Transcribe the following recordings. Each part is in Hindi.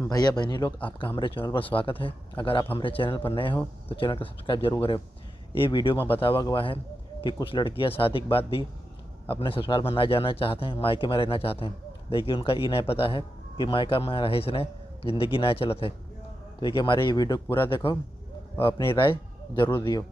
भैया बहनी लोग, आपका हमारे चैनल पर स्वागत है। अगर आप हमारे चैनल पर नए हो तो चैनल को सब्सक्राइब जरूर करें। ये वीडियो में बताया गया है कि कुछ लड़कियां शादी के बाद भी अपने ससुराल में ना जाना चाहते हैं, मायके में रहना चाहते हैं, लेकिन उनका ये नहीं पता है कि मायका में रहे से ज़िंदगी ना चलत है। तो ये हमारे ये वीडियो पूरा देखो और अपनी राय जरूर दियो।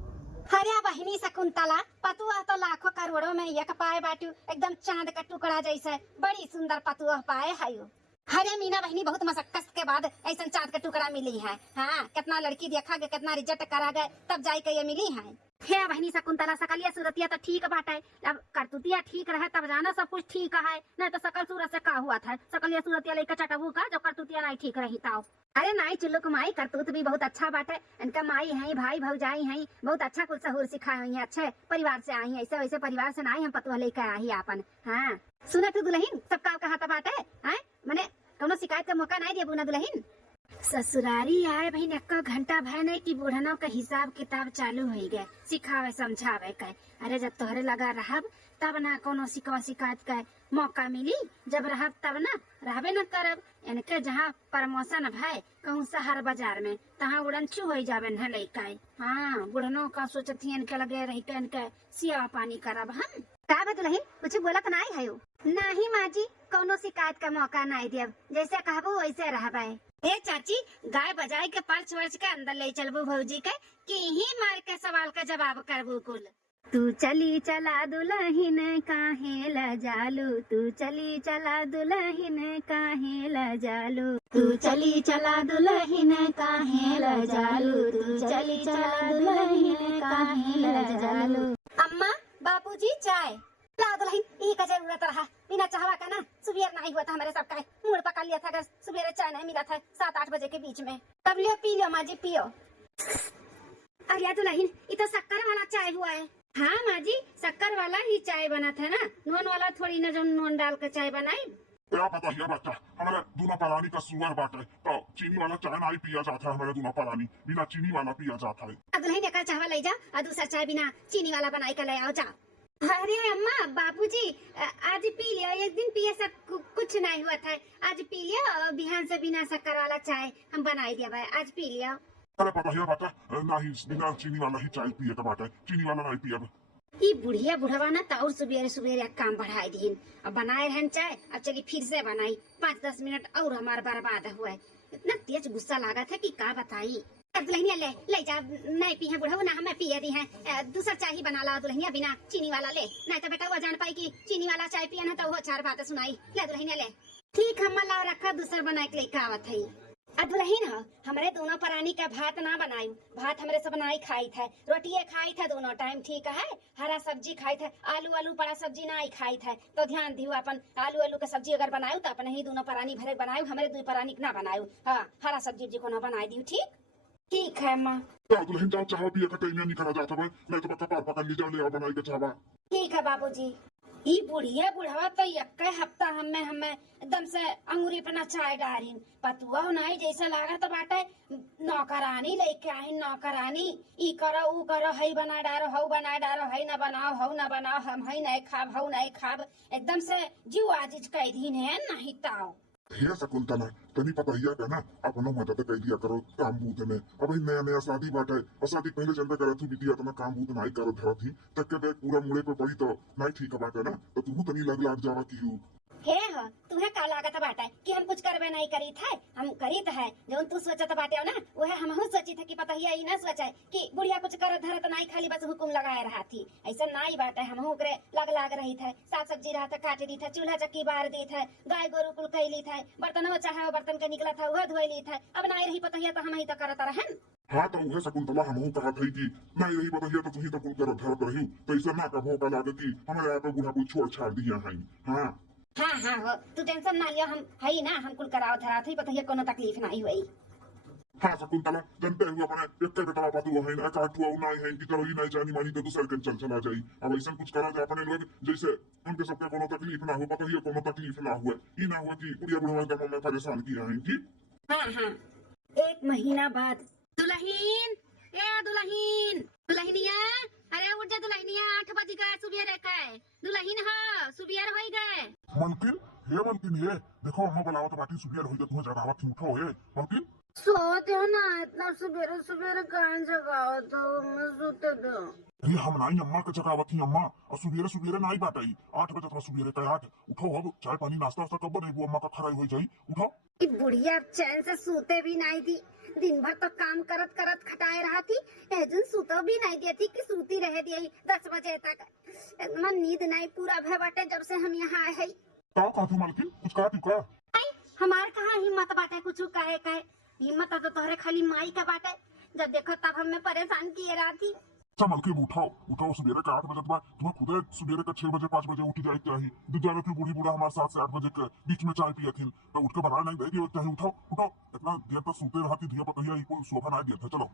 हरिया बहिनी शकुंतला पतुआ तो लाखों करोड़ों में एक पाए बाटू, एकदम चांद का टुकड़ा जैसे बड़ी सुंदर पतुआ पाए है। हरे मीना बहिनी बहुत मशक्कत के बाद ऐसा चांद का टुकड़ा मिली है। हाँ, कितना लड़की देखा गए, कितना रिजेक्ट करा गए, तब जाई के ये मिली है। हे बहिनी शकुंतला, सकलिया सूरतिया तो ठीक बाटे, अब करतुतिया ठीक रहे तब जाना सब कुछ ठीक है, नहीं तो सकल सूरत से का हुआ था। सकलिया सूरतिया लेकर चटबू का जो करतुतिया नहीं ठीक रही था। अरे नहीं चुल्लू माई करतूत भी बहुत अच्छा बाटे। इनका माई है, भाई भौजाई है, बहुत अच्छा कुछ सहूर सिखाए हुई है, अच्छे परिवार से आई है। ऐसे वैसे परिवार से नहीं हम पतुआ लेकर आई आपन। हाँ सुने तू दुल्हन, सब काल कहा बाटे है, मैंने कोनो शिकायत का मौका नहीं दिया बुना दुल्हन। ससुरारी आए भाई नक्का घंटा भय नहीं कि बुढ़नों का हिसाब किताब चालू हो गए, सिखावे समझावे के। अरे जब तोहरे लगा रहब तब ना कोनो शिकवा शिकायत का मौका मिली, जब रहब तब ना रहबे न करब। इनके जहाँ प्रमोशन भय कहूँ शहर बाजार में तहाँ उड़नछू हो जावे न लइका। हाँ बुढ़नों का सोचती इनके लगे रही के इनके सिया पानी करब हम। का दुल्हन कुछ बोलत नहीं है? नहीं माँ जी, कोनो शिकायत का मौका नहीं दियब, जैसे कहबो वैसे रहबे। ए चाची, गाय बजाई के पर्च वर्च के अंदर ले चलबू भौजी के कि ही मार के सवाल का जवाब करबू कुल। तू चली चला दुल्हन काहे लजालू, तू चली चला दुल्हन काहे लजालू, तू चली चला दुल्हन काहे लजालू, तू चली चला दुल्हन काहे लजालू। अम्मा बापूजी चाय ला दुल्हन, यही का जरूरत रहा। बिना चाहवा का ना सुबेर नहीं हुआ था हमारे सबका, मूड पका लिया था, अगर सुबेरे चाय नहीं मिला था 7-8 बजे के बीच में। तब लियो पी लो माँ जी पियो। अरे दुल्हन ये तो शक्कर वाला चाय हुआ है। हाँ माँ जी, शक्कर वाला ही चाय बना था ना, नून वाला थोड़ी ना जो नून डाल कर चाय बनाई। क्या पता है बच्चा, हमारे दूना परानी का सुअर बाटे तो चीनी वाला चाय नहीं पिया जाता है। हमारे दूना परानी बिना चीनी वाला पिया जाता है। अब दुल्हन एक चाहवा ले जा और दूसरा चाय बिना चीनी वाला बनाई कर ले आओ जा। अरे अम्मा बापूजी आज पी लियो, एक दिन पिए सब कुछ नहीं हुआ था, आज पी लियो। बिहान से बिना शक्कर वाला चाय हम बनाई दिया भाई, आज पी लियो। अरे पता है बच्चा, नहीं बिना चीनी वाला ही चाय पिए का बाटे, चीनी वाला नहीं पिया। ये बुढ़िया बुढ़वा ना तो सुबेरे सुबेरे काम बढ़ाई दी। अब बनाए रहन चाय, अब चली फिर से बनाई, 5-10 मिनट और हमारा बर्बाद हुआ है। इतना तेज गुस्सा लगा था कि का बताई। दुल्हनिया ले ले जा, नहीं पी है बुढ़ऊ ना हमें पिए दी है, दूसरा चाय ही बना ला दुल्हनिया बिना चीनी वाला ले, नहीं तो बेटा वो जान पाई कि चीनी वाला चाय पिया ना तो वो 4 बातें सुनाई। ले दुल्हनिया ले। ठीक हम ला रखा, दूसरा बनाए के लेके आवत है। दुल्हन हो हमारे दोनों परानी का भात ना बनाई, भात हमारे सब बनाई खाई था, रोटियां खाई था दोनों टाइम, ठीक है, हरा सब्जी खाई था, आलू बड़ा सब्जी ना ही खाई था। तो ध्यान दियो अपन आलू का सब्जी अगर बनायु तो अपने ही दोनों परानी भरे बनायु, हमारे 2 परानी ना बनायु। हाँ हरा सब्जी को ना बनाई दियो। ठीक ठीक है माँ। दुल्हन जाओ चाह पिए का टाइम नहीं करा जाता भाई, नहीं तो पक्का पकड़ ली जाओ ले आओ बनाई के चाहवा। ठीक है बाबूजी। ई बुढ़िया बुढ़वा तो एक हफ्ता हमें एकदम से अंगूरी पे चाय डारी पतुआ नहीं जैसा लागा तो बाटे नौकरानी लेके आई, नौकरानी ई करो ऊ करो, हई बना डारो हऊ बना डारो, हई ना बनाओ हऊ ना बनाओ, हम हई नहीं खाब हऊ नहीं खाब, एकदम से जीव आजिज कह दीन है नहीं ताओ। हे शकुंतला, तनी पता ही है ना, अपनो मदद कर दिया करो काम बूते में। अब नया नया शादी बाटे और शादी पहले जनता करत थी बिटिया, तो काम बूत नहीं करो धरत ही तक के बैग पूरा मुड़े पे पड़ी तो नहीं ठीक बाटे ना, तो तू तनी लग जावा की हूँ। हे हो तुम्हें का लागत बाटे कि हम कुछ करबे नहीं करी थे, हम करी है जो तू सोचत बाटे हो ना, वह हम सोची थे कि पता ही ना सोचे कि बुढ़िया कुछ कर धरत नहीं, खाली बस हुकुम लगाए रहा थी। ऐसा नहीं बाटे, हम ओकरे लाग रही थे, साग सब्जी रहा था काट दी था, चूल्हा चक्की बार दी थे, गाय गोरु कुल कैली थे, बर्तन चाहे बर्तन के निकला था वह धोली थे, अब नहीं रही पता तो हम ही तो करत रहन। हाँ तो वह शकुंतला हम कहा था कि नहीं रही बताइए तो तुही तो कुल कर धरत रही, तो ऐसा ना कहो का लागे कि हमारे यहाँ पे बुढ़ा कुछ छोड़ छाड़ दिया है। हाँ हाँ हाँ हो तू टेंशन ना लिया, हम है ना, हम कुल कराओ धरा थे पता कोनो तकलीफ नहीं हुई। हाँ शकुंतला, जनते हुए अपने एक बेटा पातू है ना, काट हुआ नहीं है कि चलो ही नहीं जानी मानी तो दूसरे के चला जाई। अब ऐसा कुछ करा जाए अपने लोग जैसे उनके सबके कोनो तकलीफ ना हो, पता ही कोनो तकलीफ ना हुए, ये ना हुआ कि बुढ़िया बुढ़वा गमों में परेशान किया है। ठीक हाँ हाँ 1 महीना बाद दुल्हन, ए दुल्हन, दुल्हनिया अरे उठ जा दुल्हनिया, 8 बज गए सुबेरे के। दुल्हन ह सुबेर हो गए। मलकिन ये देखो अम्मा बुलावत बाटी सुबियर होई तुम्हें जगावत थी उठो ये मलकिन। सोते हो ना, इतना सुबेरे सुबेरे कहाँ जगाओ तो मैं सोते दो। अरे हम नाई अम्मा के जगावत थी अम्मा और सुबियर सुबियर नाई बाटाई 8 बजे तक सुबियर का 8 उठो अब चाय पानी नाश्ता वास्ता कब बनेबू अम्मा का खराई हो जाई उठो। कि बुढ़िया चैन से सूते भी नहीं दी, दिन भर तो काम करत करत खटाए रहा थी। एजुन सूतो भी नहीं दी थी कि सूती रह दी 10 बजे तक। इतना नींद नहीं पूरा भय बाटे जब से हम यहाँ आए हैं। का कहती मलकिन कुछ कहती का? हमारे कहाँ हिम्मत बाटे कुछ कहे हिम्मत तो तोहरे खाली माई का बाटे। जब देखो तब हमें परेशान किए रहा थी। अच्छा मलकिन उठाओ सुबेरे का 8 बजे के बाद तुम्हें खुदे सुबेरे का 6 बजे 5 बजे उठ जाए चाहिए। दूसरा की बूढ़ी बूढ़ा हमारे 7 से 8 बजे के बीच में चाय पिया थी तो उठ के बना नहीं देगी चाहिए। उठाओ इतना देर तक सोते रहा थी धिया पतहिया कोई सोफा नहीं दिया था। चलो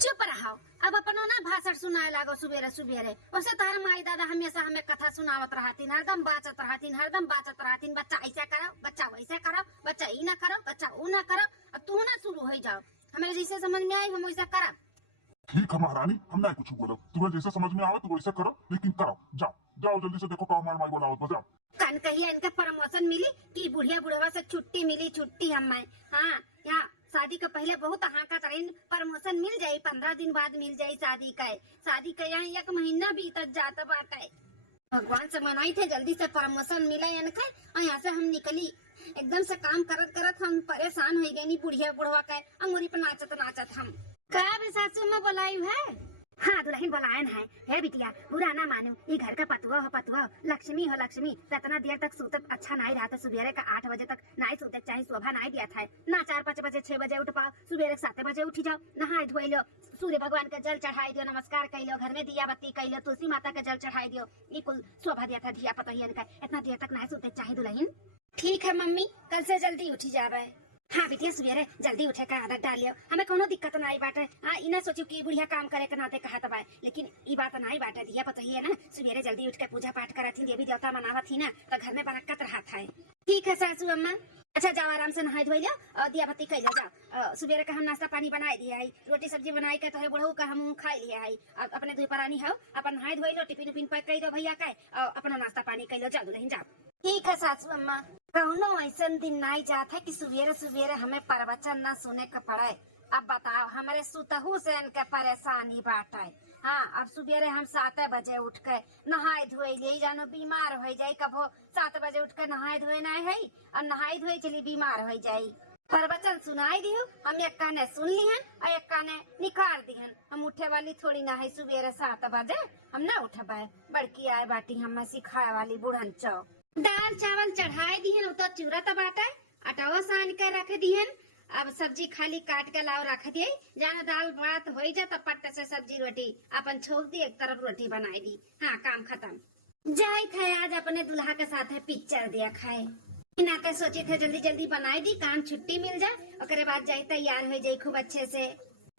चुप रहो, अब अपनो ना भाषण सुनाए लागो सुबेरे सुबेरे। वैसे तार माई दादा हमेशा हमें कथा सुनावत रहतीन, हरदम बाचत रहतीन बच्चा ऐसा करो, बच्चा वैसे करो, बच्चा ई ना करो, बच्चा ऊ ना करो। अब तू ना शुरू हो जाओ, हमें जैसे समझ में आई हम वैसा करब। ठीक है महारानी हम नहीं कुछ बोलो तुम्हें जैसे समझ में आवे तो वैसे करो लेकिन करो। जाओ जल्दी से देखो काम माई बोलावत बजाओ। कन कहिए इनके प्रमोशन मिली कि बुढ़िया बुढ़वा से छुट्टी मिली। छुट्टी हमें हाँ यहाँ शादी के पहले बहुत हाका करें, प्रमोशन मिल जाये 15 दिन बाद मिल जाये शादी के यहाँ 1 महीना बीतत जाता बाटे। भगवान से मनाई थे जल्दी से प्रमोशन मिला इनके और यहाँ से हम निकली। एकदम से काम करत करत हम परेशान हो गए। बुढ़िया बुढ़वा के अंगूरी पे नाचत हम का भी सासू में बुलाई है। हाँ दुल्हन बुलायन है। हे बिटिया बुरा ना मानो, ये घर का पतुआ हो लक्ष्मी हो लक्ष्मी। इतना देर तक सूतत अच्छा नहीं रहा था। सुबेरे का 8 बजे तक नहीं सूते चाहिए, शोभा नहीं दिया था ना। 4-5 बजे 6 बजे उठ पाओ, सुबेरे 7 बजे उठी जाओ, नहाए धोई लो, सूर्य भगवान का जल चढ़ाई दियो, नमस्कार कर लो, घर में दिया बत्ती कर लो, तुलसी माता का जल चढ़ाई दियो। ये कुल शोभा दिया था धिया पतहियन का। इतना देर तक नहीं सूते चाहिए दुल्हन। ठीक है मम्मी, कल से जल्दी उठी जावे। हाँ बिटिया सुबेरे जल्दी उठे का आदत डालियो, हमें कोनो दिक्कत नहीं बाटे। हाँ इना सोचो कि बुढ़िया काम करे के नाते कहत बा, लेकिन ई बात नहीं बाटे। दिया पतही है ना, सुबेरे जल्दी उठ के पूजा पाठ करत थी, देवी देवता मनावत थी ना, तो घर में बरकत रहत है। ठीक है सासू अम्मा। अच्छा जाओ आराम से नहाई धोई लो और दिया बत्ती कर लो। जाओ सुबेरे का हम नाश्ता पानी बनाए दिया है, रोटी सब्जी बनाई के तोहरे बुढ़ऊ का हम खाई लिया है। अपने दुई परानी हो अपन नहाई धोई लो, टिफिन उफिन पैक कर दो भैया का और अपना नाश्ता पानी कर लो। जाओ दुल्हन जाओ। ठीक है सासू अम्मा। कौनो ऐसा दिन नहीं जाता है कि सुबेरे सुबेरे हमें प्रवचन न सुने के पड़े। अब बताओ हमारे सुतहू से इनके परेशानी बाटे। हाँ अब सुबेरे हम 7 बजे उठ के नहाए धोए ले जानो बीमार हो जाये। कभो 7 बजे उठ के नहाए धोए नहीं है और नहाए धोए चली बीमार हो जाये। प्रवचन सुनाई दियो, हम एक काने सुन लिहन और एक काने निकाल दिहन। हम उठे वाली थोड़ी ना है सुबेरे 7 बजे, हम ना उठबे। बड़की आए बाटी हमें सिखाए वाली बुढ़न चौ। दाल चावल चढ़ाए दिहन, तो चूरा बाटे, आटाओ सान के रख दिहन। अब सब्जी खाली काट के लाओ रख दिए, जानो दाल भात हो जाए तो पट्ट से सब्जी रोटी अपन छोड़ दी, एक तरफ रोटी बनाई दी। हाँ काम खत्म। जाए थे आज अपने दुल्हा के साथ पिक्चर देखाए, नाते सोची थे जल्दी जल्दी बनाई दी, काम छुट्टी मिल जाए और बाद जाए तैयार हो जाये खूब अच्छे से।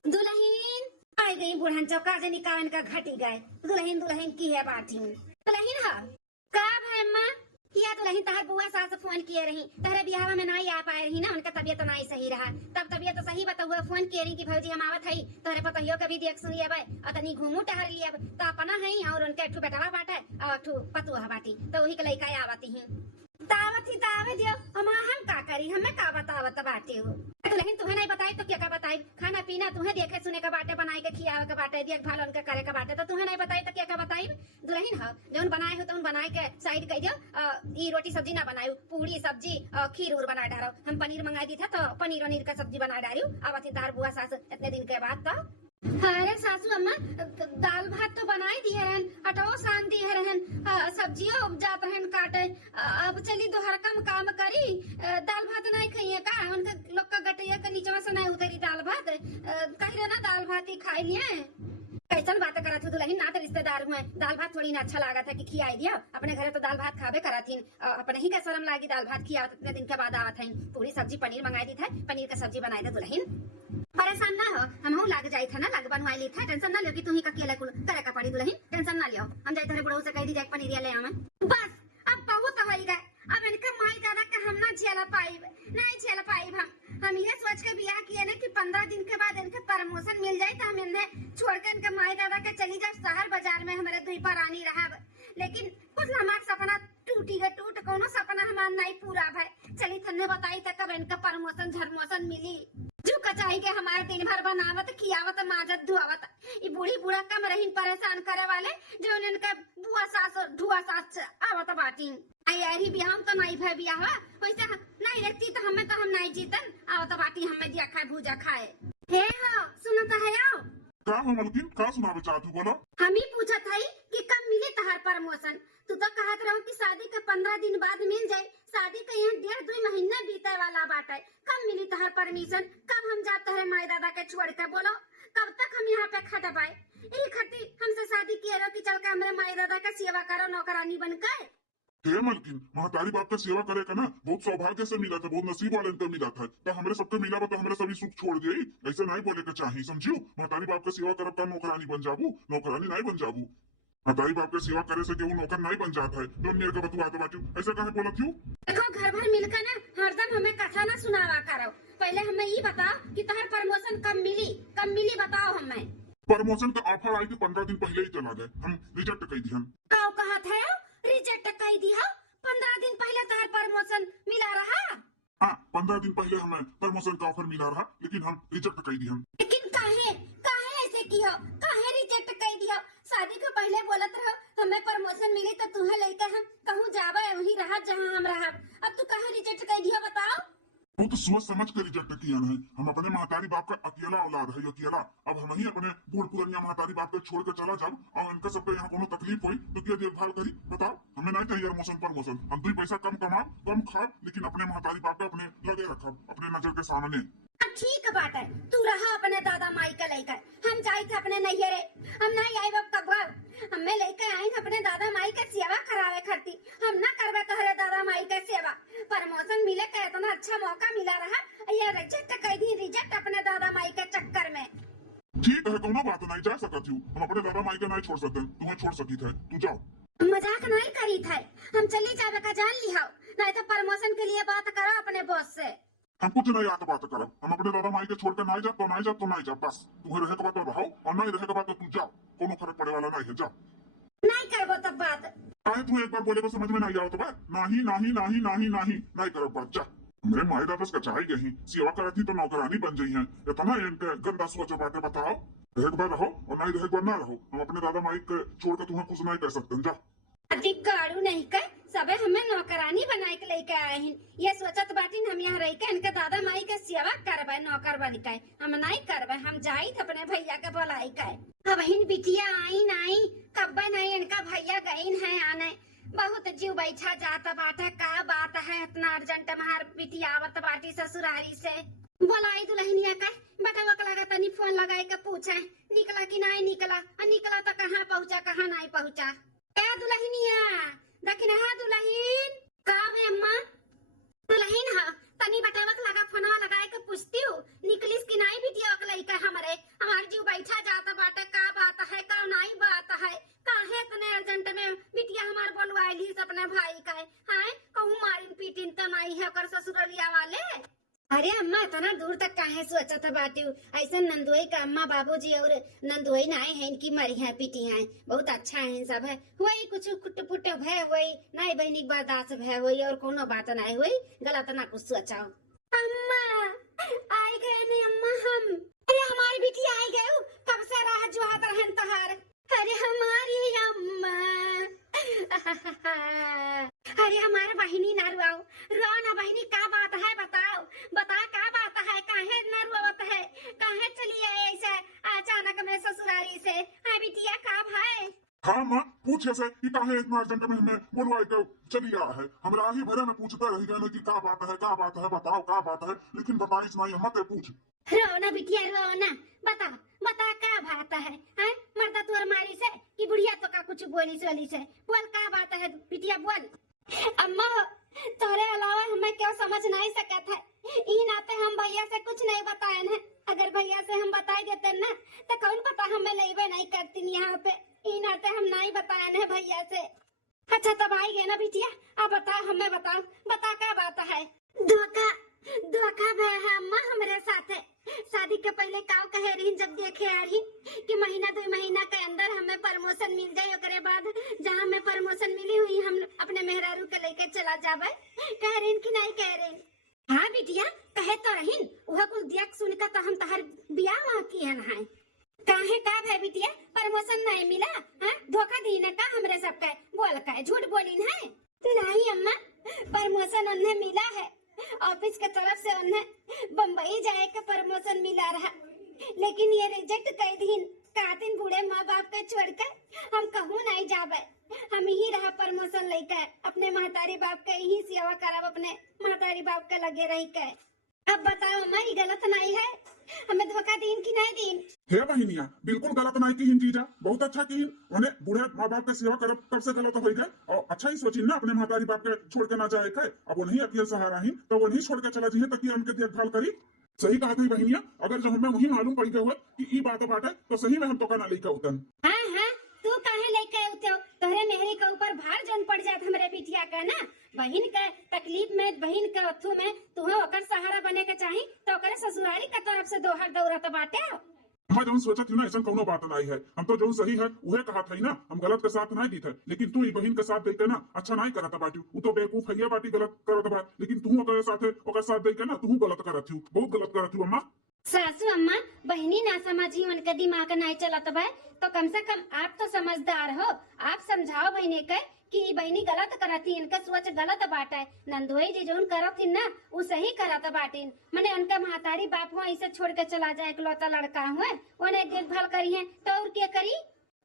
दुल्हन आई गई बुढ़न चौका जे निकावन का घटी गए। दुल्हन की है बाटी दुल्हन है का भाई माँ किया दुल्हन तहर बुआ सास फोन किए रही, तहरे बिहाव में नहीं आ पाए रही ना, उनका तबियत नहीं सही रहा। तब तबियत तो सही बता हुआ फोन किए रही कि भौजी हम आवत है, तोहरे पतहियो कभी देख सुनिए और तनी घूमू टहर लिया तो अपना है और उनके एक बेटवा बाटे और एक पतुआ बाटी, तो वही के लइका आवती ही दावत ही दावे दियो। हम का करी, हमें का बतावत बाटे हो। दुल्हन तुम्हें नहीं बताई तो क्या का बताई? खाना पीना तुम्हें देखे सुने का बाटे, बनाए के खियावे के बाटे, देखभाल उनके करे के बाटे, तो तुम्हें नहीं बताई तो क्या का बताई? दुल्हन हो जौन बनाए हो तो बनाए के साइड कर दियो। ई रोटी सब्जी ना बनायू, पूरी सब्जी खीर उर बना डालो। हम पनीर मंगाई दी था तो पनीर वनीर का सब्जी बना डाली। अब तार बुआ सास इतने दिन के बाद तो अरे सासू अम्मा दाल भात तो बनाई दिए रहन, अटो सान दिए रहन, सब्जियों उपजात रहन काटे। अब चली दोहर काम करी, दाल भात नहीं खाइए का? उनके लोग का गटैया के नीचे से नहीं उतरी दाल भात, कह ना दाल भात ही खाई लिए। कैसन बात करा थी दुल्हन, ना तो रिश्तेदार हुए, दाल भात थोड़ी ना अच्छा लगा था कि खियाई दिया। अपने घरे तो दाल भात खावे करा थी, अपने ही का शर्म लागी दाल भात खिया इतने दिन के बाद आवत है। पूरी सब्जी पनीर मंगाई दी था, पनीर का सब्जी बनाई दे दुल्हन। परेशान ना हो, हम लाग जाई था ना, लग बनवाई ली था। टेंशन ना लियो कि तू ही अकेला कुल करे का पड़ी दुल्हन, टेंशन ना लियो। हम जाई तेरे बुढ़ऊ से कह दी जाए पनीर ले आवे बस। अब बहुत हो गए, अब इनका माई दादा का हम ना झेला पाई, नहीं झेला पाई हम। हम ये सोच के ब्याह किए ना कि 15 दिन के बाद इनके प्रमोशन मिल जाए तो हम इन्हें छोड़ के इनके माई दादा के चली जाए शहर बाजार में हमारे दुई पर रानी रहा। लेकिन कुछ हमारा सपना टूटी गए, टूट कोनो सपना हमारा नहीं पूरा भाई। चली तन्ने बताई तक कब इनका प्रमोशन झरमोशन मिली। जो कचाई के हमारे दिन भर बनावत खियावत माजत धुआवत ये बूढ़ी बूढ़ा कम रहीन परेशान करे वाले जो इनका बुआ सास धुआ सास आवत बाटी। आई बियाह तो नहीं भय बियाह वैसे नहीं रहती तो हमें तो हम नहीं जीतन आवत बाटी हमें दिया खाए भूजा खाए। हे हो सुनो तो है आओ का हो मलकिन का सुनावे चाहती बोलो। हम ही पूछा था कि कब मिले तहार प्रमोशन। तू तो कहत रहो कि शादी के 15 दिन बाद मिल जाए। शादी के यहाँ 1.5-2 महीना बीते वाला बात है। कब मिली तहार परमिशन? कब हम जाते हैं माई दादा के छोड़ के? बोलो कब तक हम यहाँ पे खट पाए? यही खटी हमसे शादी किए रहो कि चल के हमारे माई दादा का सेवा करो नौकरानी बन के। हे मलकिन महतारी बाप का सेवा करे का ना बहुत सौभाग्य से मिला था, बहुत नसीब वाले को मिला था। तो हमारे सबके मिला तो हमारे सभी सुख छोड़ दिए। ऐसे नहीं बोले के चाहिए समझियो। महतारी बाप का सेवा करब का नौकरानी बन जाबू, नौकरानी नहीं बन जाबू। महतारी बाप का सेवा करे से केहू नौकर नहीं बन जाता है। तो मेरे का बतुआ तो बाटू ऐसे कहे बोलत क्यों? देखो घर भर मिलकर ना हरदम हमें कथा ना सुनावा करो। पहले हमें ये बताओ कि तहार प्रमोशन कब मिली बताओ हमें। प्रमोशन का ऑफर आई थी 15 दिन पहले ही चला गए, हम रिजेक्ट कर दिया। कब कहा था रिजेक्ट कर दिया? 15 दिन पहले तहार प्रमोशन मिला रहा। हाँ 15 दिन पहले हमें प्रमोशन का ऑफर मिला रहा लेकिन हम रिजेक्ट कर दिया। लेकिन काहे काहे ऐसे किया? काहे रिजेक्ट कर दिया? शादी के पहले बोलत रहो हमें प्रमोशन मिली तो तुम्हें लेकर हम कहूँ जावे वहीं रहा जहाँ हम रहा। अब तू काहे रिजेक्ट कर दिया बताओ? वो तो सोच समझ कर रिजेक्ट किया है। हम अपने महतारी बाप का अकेला औलाद है अकेला। अब हम ही अपने बूढ़ पुरानिया महतारी बाप को छोड़ कर चला जाओ और इनका सबके यहाँ कोनो तकलीफ हुई तो क्या देखभाल करी बताओ? हमें नहीं चाहिए प्रमोशन। हम 2 पैसा कम कमाओ कम खाओ लेकिन अपने महतारी बाप का अपने लगे रखो अपने नजर के सामने। ठीक बात है तू रहा अपने दादा माई का लेकर। हम जाए थे अपने नैहरे हम नहीं आए बाप कब हमें लेकर आए अपने दादा माई का सेवा करावे करती। हम ना करवे तोहरे दादा माई का सेवा। प्रमोशन मिले का इतना अच्छा मौका मिला रहा ये रिजेक्ट कर दी। रिजेक्ट अपने दादा माई के चक्कर में। ठीक है कोनो बात नहीं जा सकती हूँ। हम अपने दादा माई का नहीं छोड़ सकते, तुम्हें छोड़ सकी थे तू जाओ। मजाक नहीं करी थे हम चली जावे का जान लिया नहीं तो प्रमोशन के लिए बात करो अपने बॉस से। हम कुछ नहीं आता बात करो। हम अपने दादा माई के छोड़ कर नहीं जा तो नहीं जा तो नहीं जा बस। तुम्हें रहे के बाद तो रहो और नहीं रहे के बाद तो तू जाओ। कोनो फर्क पड़े वाला नहीं है जाओ। नहीं करबो तब बात। आए तू एक बार बोले तो समझ में नहीं आओ तो बात नहीं नहीं नहीं नहीं नहीं नहीं करो बात जा। मेरे माई दादा का चाहे गई सेवा करती तो नौकरानी बन गई है। इतना इनके गंदा सोच बातें बताओ। एक बार रहो और नहीं रहे बार ना रहो। हम अपने दादा माई के छोड़ कर तुम्हें कुछ नहीं कर सकते जा। अधिक गाड़ू नहीं कर सबे हमें नौकरानी बनाए के लेके आए हैं। ये सोचत बाटी हम यहाँ रह के इनके दादा माई के सेवा करबे नौकर बन के। हम नहीं करबे हम जाई अपने भैया के बुलाई के। अब हिन बिटिया आई नहीं कब नहीं इनका भैया गईन है आने। बहुत जीव बैठा जाता बाटा का बात है इतना अर्जेंट हमार बिटिया आवत बाटी ससुरारी से। बोलाई दुल्हनिया का बेटा वकला का तनी फोन लगाए के पूछे निकला कि नहीं निकला। निकला तो कहाँ पहुँचा कहाँ नहीं पहुँचा। क्या दुल्हनिया दखिन हा दुल्हन का वे अम्मा दुल्हन हा तनी बटावक लगा फोनवा लगाए के पूछती हूँ निकलिस कि नहीं बिटिया वकलाई का हमारे हमार जीव बैठा जाता बाटा का बात है का नहीं बात है काहे इतने अर्जेंट में बिटिया हमार बोलवाइली अपने भाई का है कहूँ मारिन पीटिन तो नहीं है कर ससुरलिया वाले। अरे अम्मा इतना दूर तक काहे सोचत बाटी ऐसा नंदुई का अम्मा बाबूजी और नंदुई नहीं है इनकी मरी है पीटी है बहुत अच्छा है सब है वही कुछ कुट पुट भय हुई नहीं बहनी बर्दाश्त भय हुई और कोनो बात नहीं हुई गलत ना कुछ सोचाओ। अम्मा आई गए नहीं अम्मा हम। अरे हमारी बेटी आई गए कब से राह जुहात रहन तहार। अरे हमारी अम्मा अरे हमारे बहिनी ना रुआओ रो ना बहिनी का बात है बताओ बता का बात है काहे ना रुआवत है काहे चली आई ऐसे अचानक में ससुरारी से। हाँ बिटिया का भाई हाँ माँ पूछे से कि काहे इतना अर्जेंट में हमें बुलवाई के चली आ है। हमरा ही भरे में पूछते रह गए कि का बात है बताओ का बात है लेकिन बताइस नहीं मत पूछ। रो ना बिटिया रो ना बता बता का बात है। हैं मरता तू मारी से कि बुढ़िया तो का कुछ बोली सोली से बोल का बात है बिटिया बोल। अम्मा तोरे अलावा हमें क्यों समझ नहीं सकत है ई नाते हम भैया से कुछ नहीं बताए हैं। अगर भैया से हम बता देते ना तो कौन पता हमें लेवे नहीं करती यहाँ पे ई नाते हम नहीं बताए हैं भैया से। अच्छा तब आई गए ना बिटिया अब बताओ हमें बताओ बता क्या बात है। धोखा धोखा भय है अम्मा हमरे साथे। शादी के पहले काव कहे रही जब देखे आ रही कि महीना 2 महीना के अंदर हमें प्रमोशन मिल जाए, ओकरे बाद जहाँ हमें प्रमोशन मिली हुई हम अपने मेहरारू के लेके चला जाबे। कह रही कि नहीं कह रही? हाँ बिटिया कहे तो रहीन, वह कुल देख सुन कर तो हम तहर बियाह वहाँ किहन है। काहे का है बिटिया प्रमोशन नहीं मिला? हाँ धोखा दी ना का हमरे सबके? बोल का झूठ बोली है? नहीं अम्मा प्रमोशन उन्हें मिला है, ऑफिस के तरफ से उन्हें बम्बई जाए का प्रमोशन मिला रहा, लेकिन ये रिजेक्ट कर दीन। कातिन बूढ़े माँ बाप के छोड़कर हम कहूँ नहीं जाबे, हम ही रहा प्रमोशन लेकर अपने महतारी बाप के ही सेवा करब, अपने महतारी बाप के लगे रही के। अब बताओ अम्मा ये गलत नहीं है? हमें धोखा दीन कि नहीं दीन? हे बहिनिया बिल्कुल गलत नहीं की जीजा, बहुत अच्छा की। उन्हें बूढ़े माँ बाप के सेवा करब तब से गलत हो गए, और अच्छा ही सोची ना अपने महतारी बाप के छोड़ के ना जाए के। अब उन्हीं अकेले सहारा ही तो उन्हीं छोड़ के चला जाइए ताकि उनके देखभाल करी। सही कहा थी बहिनिया, अगर जब हमें वही मालूम पड़ गया हुआ कि ई बात बाटे तो सही में हम तो ना लेकर उतन। हाँ हाँ तू काहे लेके उतो? तोहरे मेहरी के ऊपर भार जन पड़ जात हमरे बिटिया का ना। बहन के तकलीफ में, बहन के अथू में तुहे ओकर सहारा बने के चाही तो ओकरे ससुरारी के तरफ से दोहर दौरत बाटे। हम जो सोचा थी ना ऐसा कोनो बात नहीं है, हम तो जो सही है वह कहा था ना, हम गलत के साथ नहीं दी थे। लेकिन तू बहन के साथ देके ना अच्छा नहीं करता बाटी, वो तो बेवकूफ है बाटी गलत करत बा, लेकिन तू ओकर साथ देके ना तू गलत करत हूँ, बहुत गलत करत हूँ अम्मा। सासू अम्मा बहनी ना समझी, उनके दिमाग नहीं चलत बा तो कम से कम आप तो समझदार हो, आप समझाओ बहनी के कि बहनी गलत करती, इनका सोच गलत बाटे। नंदोई जी जो करती ना वो सही करत बाटिन, मने उनका महतारी बाप हुआ इसे छोड़ के चला जाए, इकलौता लड़का हुआ उन्हें देखभाल करी है तो और क्या करी?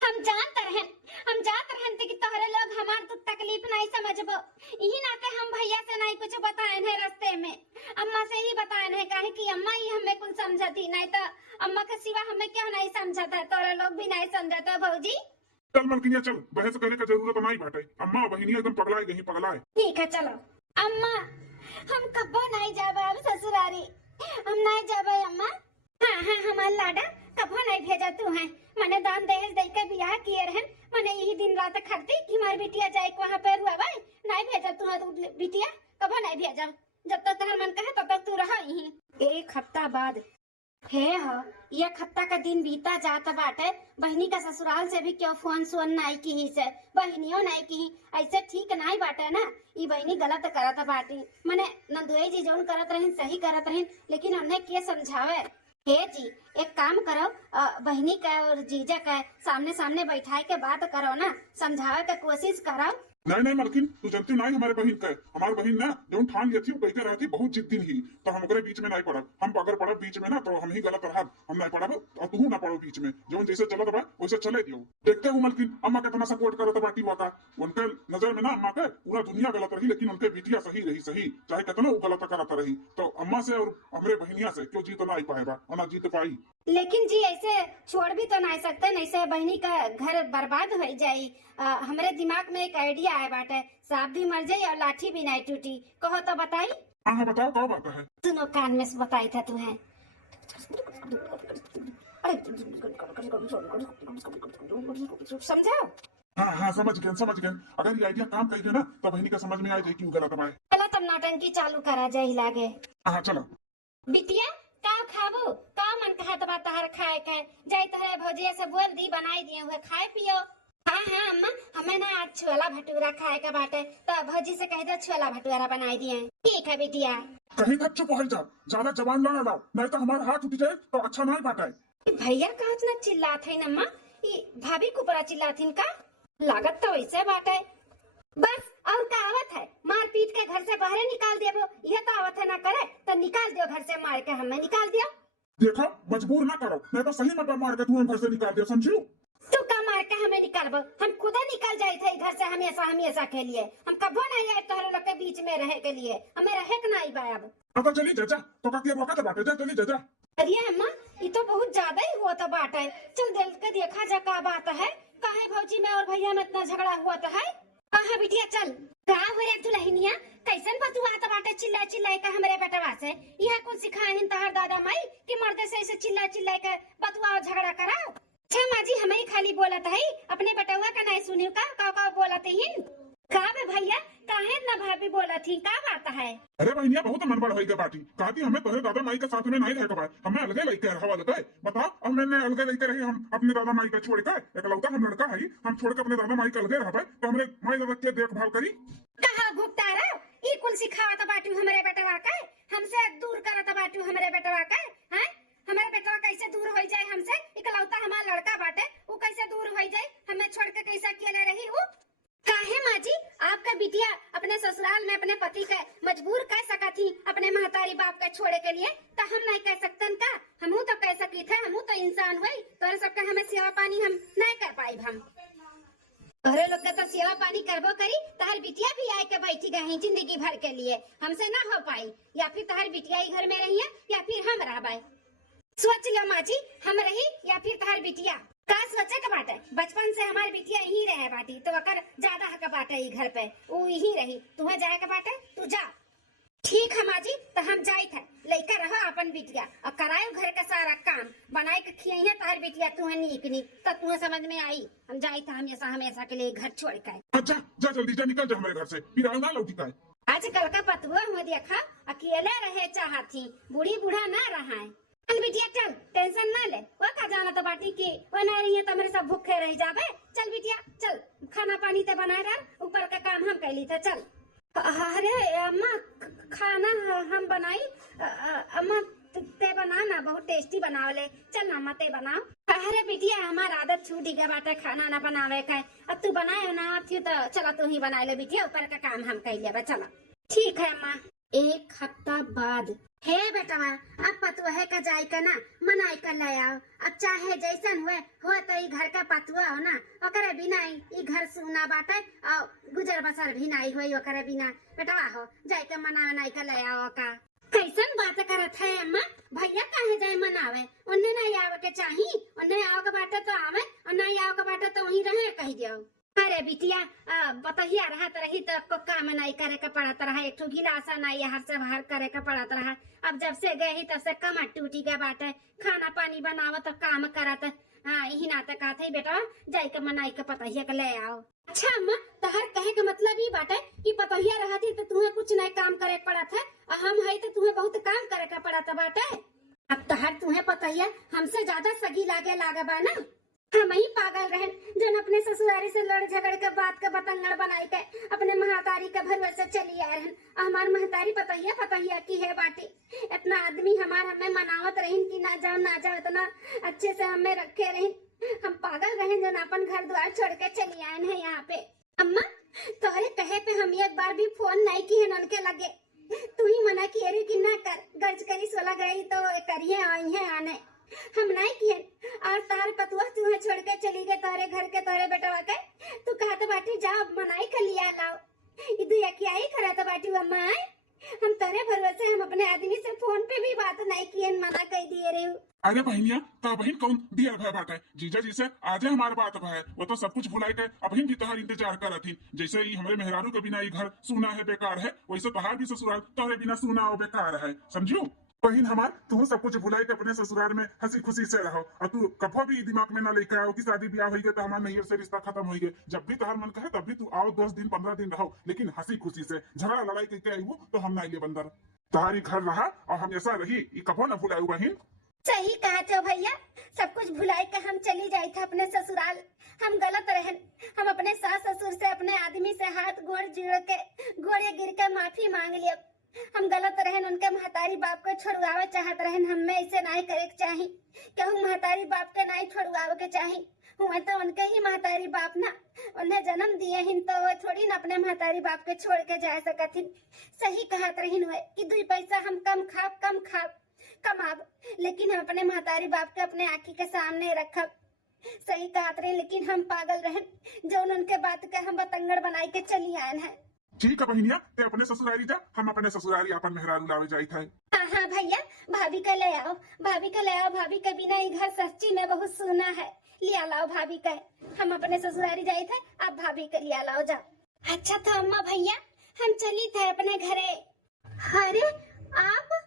हम जात रहन कि तोहरे लोग हमार तो तकलीफ नहीं समझबो, यही नाते हम भैया से नहीं कुछ बताए हैं रास्ते में, अम्मा से ही बताए हैं। काहे कि अम्मा ही हमें कुछ समझती नहीं, तो अम्मा के सिवा हमें क्यों नहीं समझता? तोरे लोग भी नहीं समझता भौजी। चल मलकिनिया चल, बहस करने का जरूरत नहीं बाटे। अम्मा बहनिया एकदम पगलाए गई, पगलाए। ठीक है चलो। अम्मा हम कब्बो नहीं जाबे अब ससुरारी, हम नहीं जाबे अम्मा। हाँ हाँ हमार लाडा कब्बो नहीं भेजा तू है, मने दान दहेज दे के बियाह किए रहन, मने यही दिन रात खड़ती कि हमारी बिटिया जाए वहाँ पे रुआ भाई नहीं भेजा तू है, बिटिया कब्बो नहीं भेजा। जब तक तेरा मन कहे तब तक तू रहा यहीं। 1 हफ्ता बाद हे हो 1 हफ्ता का दिन बीता जाता बाटे, बहनी का ससुराल से भी क्यों फोन सोन नहीं की ही से, बहनियों नहीं की, ऐसे ठीक नहीं बाटे ना। ये बहनी गलत करत बाटी, मने नंदुई जी जौन करत रहिन सही करत रहिन, लेकिन उन्हें के समझावे। हे जी एक काम करो, बहनी का और जीजा का सामने सामने बैठाए के बात करो ना, समझावे के कोशिश करो। नहीं मलकिन तू जानती नहीं हमारे बहन का, हमारे बहन ना जो ठान लिया थी वो कहते रहती बहुत जिद्दी ही, तो हम ओकरे बीच में नहीं पड़ब। हम अगर पड़ब बीच में ना तो हम ही गलत रहब, हम नहीं पड़ब और तू ना पड़ो बीच में। जो जैसे चलत बा वैसे चले दियो। देखते हो मलकिन अम्मा कितना सपोर्ट करत बाटी वाका, उनके नजर में ना अम्मा के पूरा दुनिया गलत रही, लेकिन उनके बिटिया सही रही, सही चाहे कितना वो गलत करत रही। तो अम्मा से और हमरे बहनिया से क्यों जीत ना पाएगा और ना जीत पाई। लेकिन जी ऐसे छोड़ भी तो नहीं सकते, नहीं से बहनी का घर बर्बाद हो जाये। हमारे दिमाग में एक आइडिया आया बाटे, सांप भी मर जाये और लाठी भी नहीं टूटी। कहो तो बताई। हाँ बताओ क्या बात है? सुनो कान में से बताई था तुम्हें। समझो? हाँ समझ गए। अगर ये आइडिया काम करेगा ना तो बहनी का समझ में आ जाए क्यों गलत है। चलो तब नौटंकी चालू करा जाए लागे। हाँ चलो। बिटिया का खाबू का मन कहत बा तहर खाए के, जाई तहरे भौजिया से बोल दी बनाई दिए हुए खाए पियो। हाँ अम्मा हमें ना आज छोला भटूरा खाए का बाटे, तो भौजी से कह दो छोला भटूरा बनाई दिए। ठीक है बिटिया। कहीं तक चुप हो जा, ज्यादा जवान ना लाओ नहीं तो हमारा हाथ उठ जाए तो अच्छा नहीं बाटे। भैया का इतना चिल्लात है अम्मा, भाभी को बड़ा चिल्लाथिन का लागत तो वैसे बाटे। बस और का आवत है, मार पीट के घर से बाहर निकाल देबो, यह तो आवत है ना करे तो निकाल दियो घर से, मार के हमें निकाल दियो। देखो मजबूर ना करो, नहीं तो सही में मार के तुम्हें घर से निकाल दियो, समझियो? तू का मार के हमें निकालबो, हम खुद निकल जाए थे घर से हमेशा के लिए। हम कबो नहीं आए तोहरे लोग के बीच में रहे के लिए, हमें रहे के नहीं बा। अब चली जा तो का क्या वक्त बाटे, जा चली जा। अरे अम्मा ये तो बहुत ज्यादा ही हुआ तो बात है, चल दिल के देखा जा का बात है, काहे भौजी में और भैया में इतना झगड़ा हुआ तो है। हाँ बिटिया चल। का हो रे दुल्हनिया, कैसन बतुआ तो बाटे चिल्ला के हमरे बेटवा से? यह कुछ सिखाए हैं तोहर दादा माई कि मर्दे से ऐसे चिल्ला के बतुआ और झगड़ा कराओ? अच्छा माँ जी हमें खाली बोलत है, अपने बेटवा का नहीं सुनियो का बोलत है। का बे भैया काहे ना भाभी बोला थी का बात है? अरे बहनिया बहुत मन बड़ होई के बाटी कहती हमें तोहरे दादा माई के साथ में नहीं रह के बा हमें अलगे लेके रहवा लगे बताओ अब मैंने अलगे लेके रही हम अपने दादा माई का छोड़ के एकलौता हम लड़का है हम छोड़ के अपने दादा माई के अलगे रहबे तो हमरे माई दादा के देखभाल करी कहा भुगता रहो ई कुल सिखावत बाटू हमरे बेटवा के हमसे दूर करत बाटू हमरे बेटवा के हैं हमारे बेटवा कैसे दूर हो जाए हमसे इकलौता हमारा लड़का बाटे वो कैसे दूर हो जाए हमें छोड़ के कैसे अकेले रही वो काहे माँ जी आपका बिटिया अपने ससुराल में अपने पति के मजबूर कर सका थी अपने महतारी बाप के छोड़े के लिए तो हम नहीं कह सकतन का हमू तो कह सकी थे हमू तो इंसान हुई तोरे सबके हमें सेवा पानी हम नहीं कर पाई हम तोरे लोग के तो सेवा पानी करबो करी तहर बिटिया भी आए के बैठी गई जिंदगी भर के लिए हमसे ना हो पाई या फिर तहर बिटिया ही घर में रही है या फिर हम रह सोच लो माँ जी हम रही या फिर तहर बिटिया का सोचे के बाटे बचपन से हमारी बिटिया यही रहे बाटी तो अकर ज्यादा हक बाटे ई घर पे वो यही रही तुम्हें जाए के बाटे तू जा ठीक है माँ जी तो हम जाई थे लेकर रहो अपन बिटिया और करायो घर का सारा काम बनाए के खियाई है तहर बिटिया तुम्हें नीक नीक तब तुम्हें समझ में आई हम जाई थे हमेशा हमेशा के लिए घर छोड़ के अच्छा जा जल्दी जा निकल जा हमारे घर से फिर आओ ना लौटी का आजकल का पतुआ हुआ देखा अकेले रहे चाहती बूढ़ी बूढ़ा ना रहा है चल बिटिया चल टेंशन ना ले वो का जाना तो बाटी की वो नहीं रही है तो मेरे सब भूखे रह जावे चल बिटिया चल खाना पानी ते बना रहा ऊपर का काम हम कैली थे चल अरे अम्मा खाना हम बनाई अम्मा ते बनाना बहुत टेस्टी बनावले चल ना अम्मा ते बनाओ अरे बिटिया हमारा आदत छूट गया बाटे खाना ना बनावे का अब तू बनाए ना थी तो चलो तू ही बना ले बिटिया ऊपर का काम हम कर लिया चलो ठीक है अम्मा एक हफ्ता बाद हे बेटा अब पतुआ का जाय का ना मनाई कर ले आओ अब चाहे जैसन हुए हो तो ई घर का पतुआ हो ना ओकरे बिना ई घर सुना बाटे और गुजर बसर भी नहीं होई ओकरे बिना बेटवा हो जाय के मनाई कर ले आओ का कैसन बात करत है अम्मा भैया काहे जाए मनावे उन्ने नहीं आवे के चाही उन्ने आओ के बाटे तो आवे और नहीं आओ के बाटे तो वहीं रहे कह दियो अरे बिटिया बतहिया रहा रही तो काम नहीं करे का पड़त रहा एक ठो गिलासा नहीं हर से बाहर करे का पड़त रहा अब जब से गए ही तब से कमर टूटी गए बाटे खाना पानी बनावत काम करत हाँ यही नाते कहते बेटा जाई के मनाई के पतहिया के ले आओ अच्छा अम्मा तहर कहे का मतलब ही बाटे कि पतहिया रहती तो तुम्हें कुछ नहीं काम करे पड़त है और हम है तो तुम्हें बहुत काम करे का पड़त बाटे अब तहर तुम्हें पतहिया हमसे ज्यादा सगी लागे बा ना हम ही पागल रहे जन अपने ससुरारी से लड़ झगड़ के बात के बतंगड़ बनाई के अपने महतारी के भरोसे चली आए रहन हमार महतारी पतहिया की है बाटी इतना आदमी हमार हमें मनावत रहीन कि ना जाओ इतना अच्छे से हमें रखे रहीन हम पागल रहे जन अपन घर द्वार छोड़ के चली आए हैं यहाँ पे अम्मा तोहरे कहे पे हम एक बार भी फोन नहीं की है नल के लगे तू ही मना की अरे कि ना कर गर्ज करी 16 गई तो करिए आई है आने हम नहीं किए और तार पतुआ तुम्हें छोड़ के चली गए तारे घर के तारे बेटवा के तू कहा तो बाटी जा मनाई कर लिया लाओ इधर या क्या ही करा तो बाटी अम्मा हम तारे भरोसे हम अपने आदमी से फोन पे भी बात नहीं किए मना कर दिए रे अरे बहनिया तो बहन कौन दिया भय बात है जीजा जी से आज हमारे बात भय वो तो सब कुछ भुलाई के अबहिन भी तोहर इंतजार कर थी जैसे ही हमारे मेहरारू के बिना ये घर सुना है बेकार है वैसे तोहार भी ससुराल तोहरे बिना सुना और बेकार है समझियो बहन हमार तू सब कुछ भुलाई के अपने ससुराल में हंसी खुशी से रहो और तू कभी भी दिमाग में ना लेके आओ कि शादी ब्याह हो गया तो हमारे नैयर से रिश्ता खत्म हो गया जब भी तोहर मन कहे तब भी तू आओ 10 दिन 15 दिन रहो लेकिन हंसी खुशी से झगड़ा लड़ाई करके आई तो हम नहीं ले बंदर तुम्हारी घर रहा और हमेशा रही कभो न भुलाऊ बहन सही कहा तो भैया सब कुछ भुलाई के हम चली जाए थे अपने ससुराल हम गलत रहे हम अपने सास ससुर से अपने आदमी से हाथ गोड़ जोड़ के घोड़े गिर के माफी मांग लिया हम गलत रहन उनके महतारी बाप को छोड़वावे चाहत रहन हमें ऐसे नहीं करे के चाही केहू महतारी बाप के नहीं छोड़वावे के चाही हुए तो उनके ही महतारी बाप ना उन्हें जन्म दिए हिन तो वो थोड़ी ना अपने महतारी बाप के छोड़ के जा सकथिन सही कहत रहिन हुए कि 2 पैसा हम कम खाब कमाब लेकिन हम अपने महतारी बाप के अपने आँखी के सामने रखब सही कहत रहे लेकिन हम पागल रहन जो उनके बात के हम बतंगड़ बनाई के चली आए हैं ठीक है बहनिया ते अपने ससुरारी जा हम अपने ससुरारी अपन मेहरारू लावे जाई थे हाँ भैया भाभी का ले आओ भाभी के बिना ये घर सच्ची में बहुत सोना है लिया लाओ भाभी का हम अपने ससुरारी जाए थे आप भाभी का लिया लाओ जाओ अच्छा था अम्मा भैया हम चली थे अपने घरे अरे आप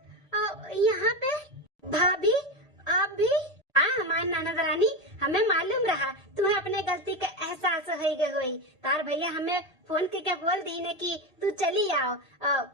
यहाँ पे भाभी आप भी हमारी ननद रानी हमें मालूम रहा तुम्हें अपने गलती का एहसास हो गई तार भैया हमें फोन करके बोल दी ने कि तू चली आओ।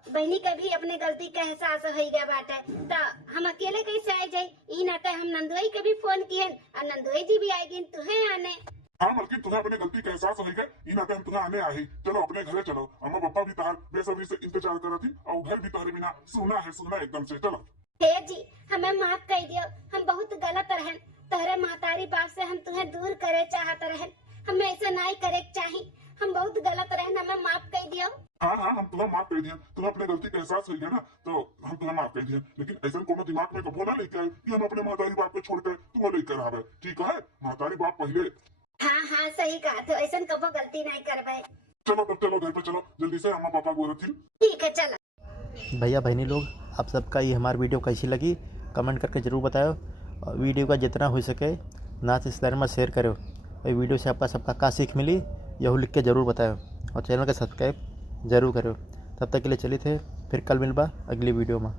बहनी के भी अपने गलती का एहसास हो गया बाटे, तो हम अकेले कैसे आ जाई। ई नाते हम नंदुई के भी फोन किए और नंदुई जी भी आएगी तुम्हें आने। हाँ मलकिन, तुम्हें अपने गलती का एहसास हो गया, इन नाते हम तुम्हें आने आए। चलो अपने घरे चलो, अम्मा पापा भी तार बेसब्री से इंतजार कर रही थी और घर भी तुम्हारे बिना सुना है, सुना एकदम से। चलो हे जी, हमें माफ कर दियो, हम बहुत गलत रहन। तोहरे महतारी बाप से हम तुम्हें दूर करे चाहत रहन, हमें ऐसा नहीं करे चाहिए। हम बहुत गलत रहन, हमें माफ कर दियो। हाँ हाँ, हम तुम्हें माफ कर दिया। तुम्हें अपने गलती का एहसास हो गया ना, तो हम तुम्हें माफ कर दिया। लेकिन ऐसा कोनो दिमाग में कबो ना लेके आए कि हम अपने महतारी बाप को छोड़कर तुम्हें लेकर आवे। ठीक है, महतारी बाप पहले। हाँ हाँ सही कहा, तो ऐसा कबो गलती नहीं करबे। चलो तब चलो घर पे चलो जल्दी से, अम्मा पापा बोल रही थी। ठीक है चलो। भैया बहनी लोग, आप सबका ये हमारी वीडियो कैसी लगी कमेंट करके ज़रूर बताओ। और वीडियो का जितना हो सके नाच इस तरह में शेयर करो। और वीडियो से आपका सबका क्या सीख मिली यह लिख के ज़रूर बताओ। और चैनल का सब्सक्राइब ज़रूर करो। तब तक के लिए चलिए थे, फिर कल मिलबा अगली वीडियो में।